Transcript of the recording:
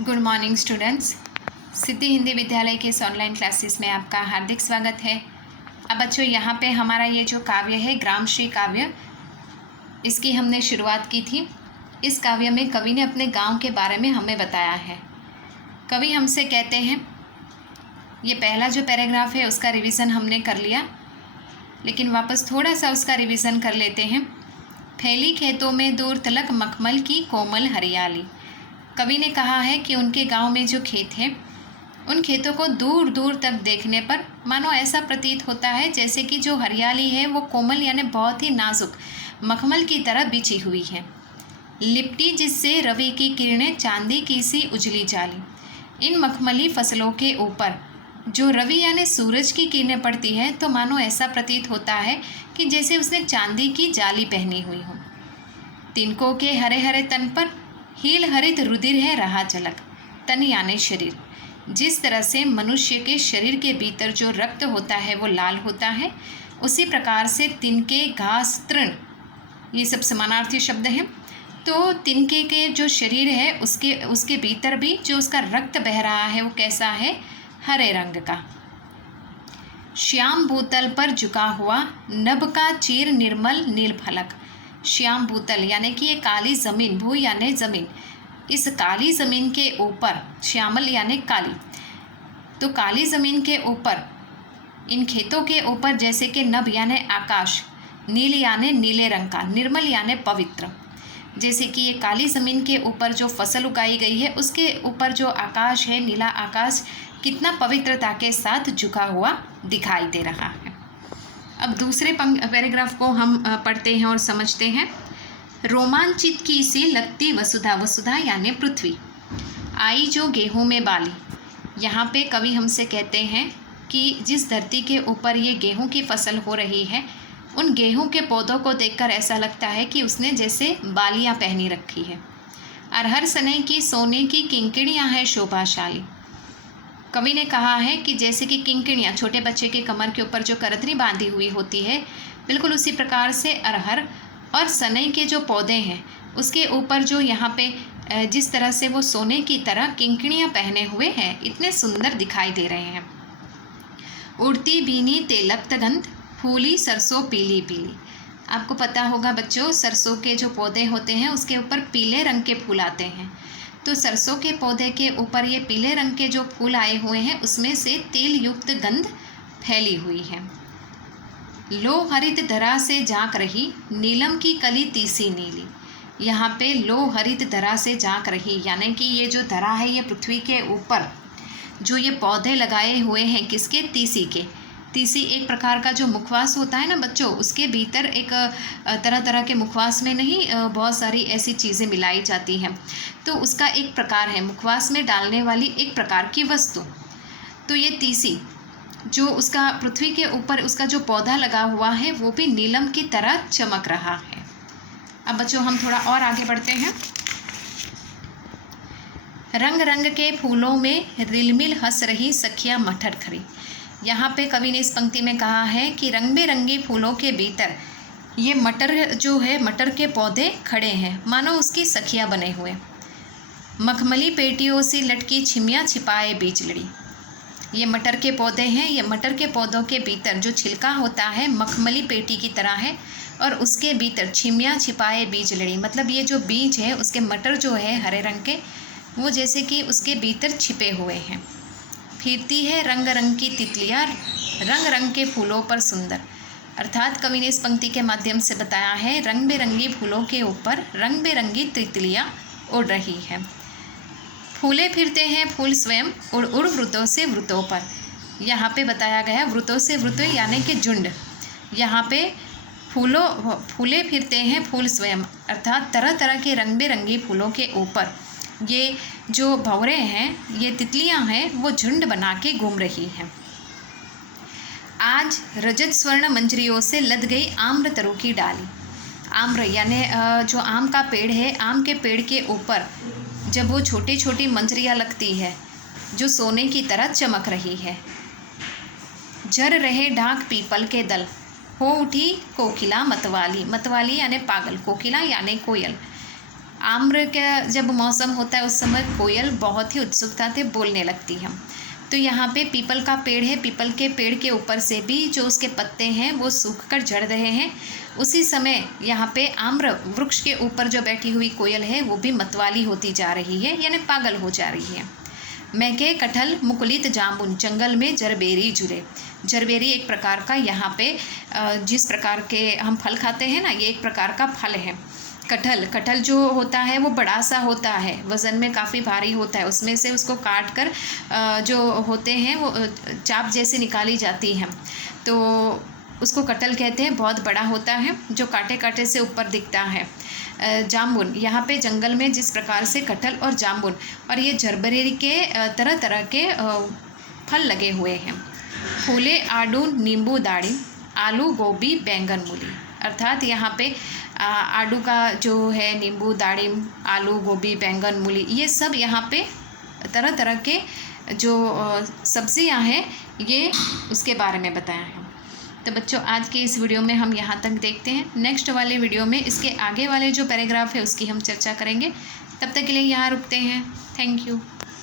Good morning students. Siddhi Hindi Vidyalaya के इस online classes में आपका हार्दिक स्वागत है। अब बच्चों, यहाँ पे हमारा ये जो काव्य है ग्रामश्री काव्य, इसकी हमने शुरुआत की थी। इस काव्य में कवि ने अपने गांव के बारे में हमें बताया है। कवि हमसे कहते हैं, ये पहला जो पैराग्राफ है उसका रिवीजन हमने कर लिया, लेकिन वापस थोड़ा सा उसका रिवीजन कर लेते हैं। फैली खेतों में दूर तलक मखमल की कोमल हरियाली। कवि ने कहा है कि उनके गांव में जो खेत हैं, उन खेतों को दूर दूर तक देखने पर मानो ऐसा प्रतीत होता है जैसे कि जो हरियाली है वो कोमल यानी बहुत ही नाजुक मखमल की तरह बिछी हुई है, लिपटी जिससे रवि की किरणें चांदी की सी उजली जाली। इन मखमली फसलों के ऊपर जो रवि यानी सूरज की किरणें पड़ती है तो मानो ऐसा प्रतीत होता है कि जैसे उसने चांदी की जाली पहनी हुई हो। तिनकों के हरे हरे तन पर हील हरित रुधिर है रहा झलक, तन यानी शरीर। जिस तरह से मनुष्य के शरीर के भीतर जो रक्त होता है वो लाल होता है, उसी प्रकार से तिनके, घास, तृण, ये सब समानार्थी शब्द हैं। तो तिनके के जो शरीर है उसके भीतर भी जो उसका रक्त बह रहा है वो कैसा है, हरे रंग का। श्याम भूतल पर झुका हुआ नभ का चीर निर्मल नील फलक। श्याम भूतल यानी कि ये काली ज़मीन, भू यानी ज़मीन, इस काली ज़मीन के ऊपर, श्यामल यानी काली, तो काली ज़मीन के ऊपर, इन खेतों के ऊपर जैसे कि नभ यानी आकाश, नील यानी नीले रंग का, निर्मल यानी पवित्र। जैसे कि ये काली ज़मीन के ऊपर जो फसल उगाई गई है उसके ऊपर जो आकाश है, नीला आकाश, कितना पवित्रता के साथ झुका हुआ दिखाई दे रहा है। अब दूसरे पैराग्राफ को हम पढ़ते हैं और समझते हैं। रोमांचित की सी लगती वसुधा, वसुधा यानी पृथ्वी, आई जो गेहूं में बाली। यहाँ पे कवि हमसे कहते हैं कि जिस धरती के ऊपर ये गेहूं की फसल हो रही है, उन गेहूं के पौधों को देखकर ऐसा लगता है कि उसने जैसे बालियाँ पहनी रखी है। अरहर सने की सोने की किंकिणियाँ हैं शोभाशाली। कवि ने कहा है कि जैसे कि किंकिणियाँ, छोटे बच्चे के कमर के ऊपर जो करतरी बांधी हुई होती है, बिल्कुल उसी प्रकार से अरहर और सनई के जो पौधे हैं उसके ऊपर जो यहाँ पे जिस तरह से वो सोने की तरह किंकिणियाँ पहने हुए हैं, इतने सुंदर दिखाई दे रहे हैं। उड़ती भीनी तेलक्त गंध, फूली सरसों पीली पीली। आपको पता होगा बच्चों, सरसों के जो पौधे होते हैं उसके ऊपर पीले रंग के फूल आते हैं। तो सरसों के पौधे के ऊपर ये पीले रंग के जो फूल आए हुए हैं उसमें से तेल युक्त गंध फैली हुई है। लो हरित धरा से झांक रही, नीलम की कली तीसी नीली। यहाँ पे लो हरित धरा से झांक रही यानी कि ये जो धरा है, ये पृथ्वी के ऊपर जो ये पौधे लगाए हुए हैं, किसके, तीसी के। तीसी एक प्रकार का जो मुखवास होता है ना बच्चों, उसके भीतर एक तरह तरह के मुखवास में नहीं बहुत सारी ऐसी चीज़ें मिलाई जाती हैं, तो उसका एक प्रकार है मुखवास में डालने वाली एक प्रकार की वस्तु। तो ये तीसी जो उसका पृथ्वी के ऊपर उसका जो पौधा लगा हुआ है वो भी नीलम की तरह चमक रहा है। अब बच्चों हम थोड़ा और आगे बढ़ते हैं। रंग रंग के फूलों में रिलमिल हंस रही सखियाँ मटर खरी। यहाँ पे कवि ने इस पंक्ति में कहा है कि रंग बिरंगी फूलों के भीतर ये मटर जो है, मटर के पौधे खड़े हैं, मानो उसकी सखियाँ बने हुए। मखमली पेटियों से लटकी छिमियाँ छिपाए बीज लड़ी। ये मटर के पौधे हैं, ये मटर के पौधों के भीतर जो छिलका होता है मखमली पेटी की तरह है, और उसके भीतर छिमियाँ छिपाए बीज लड़ी, मतलब ये जो बीज है उसके मटर जो है हरे रंग के, वो जैसे कि उसके भीतर छिपे हुए हैं। फिरती है रंग रंग की तितलियाँ, रंग रंग के फूलों पर सुंदर। अर्थात कवि ने इस पंक्ति के माध्यम से बताया है, रंग बिरंगी फूलों के ऊपर रंग बिरंगी तितलियाँ उड़ रही हैं। फूले फिरते हैं फूल स्वयं, उड़ उड़ वृतों से वृतों पर। यहाँ पे बताया गया वृतों से वृतों यानी कि झुंड। यहाँ पे फूले फिरते हैं फूल स्वयं, अर्थात तरह तरह के रंग बिरंगी फूलों के ऊपर ये जो भंवरे हैं, ये तितलियां हैं, वो झुंड बना के घूम रही हैं। आज रजत स्वर्ण मंजरियों से लद गई आम्र तरु की डाली। आम्र यानी जो आम का पेड़ है, आम के पेड़ के ऊपर जब वो छोटी छोटी मंजरियाँ लगती है जो सोने की तरह चमक रही है। जर रहे ढाक पीपल के दल, हो उठी कोकिला मतवाली। मतवाली यानी पागल, कोकिला यानी कोयल। आम्र का जब मौसम होता है उस समय कोयल बहुत ही उत्सुकता से बोलने लगती है। तो यहाँ पे पीपल का पेड़ है, पीपल के पेड़ के ऊपर से भी जो उसके पत्ते हैं वो सूख कर झड़ रहे हैं। उसी समय यहाँ पे आम्र वृक्ष के ऊपर जो बैठी हुई कोयल है वो भी मतवाली होती जा रही है, यानी पागल हो जा रही है। मैके कटहल मुकुलित जामुन जंगल में जरबेरी जुरे। जरबेरी एक प्रकार का यहाँ पे जिस प्रकार के हम फल खाते हैं ना, ये एक प्रकार का फल है। कटहल जो होता है वो बड़ा सा होता है, वज़न में काफ़ी भारी होता है। उसमें से उसको काट कर जो होते हैं वो चाप जैसे निकाली जाती हैं, तो उसको कटहल कहते हैं। बहुत बड़ा होता है, जो कांटे कांटे से ऊपर दिखता है। जामुन, यहाँ पे जंगल में जिस प्रकार से कटहल और जामुन और ये जरबेरी के तरह तरह के फल लगे हुए हैं। फूले आडू नींबू दाड़िम आलू गोभी बैंगन मूली, अर्थात यहाँ पे आडू का जो है, नींबू दाड़िम आलू गोभी बैंगन मूली, ये सब यहाँ पे तरह तरह के जो सब्जियाँ हैं ये उसके बारे में बताया है। तो बच्चों आज के इस वीडियो में हम यहाँ तक देखते हैं। नेक्स्ट वाले वीडियो में इसके आगे वाले जो पैराग्राफ है उसकी हम चर्चा करेंगे। तब तक के लिए यहाँ रुकते हैं। Thank you.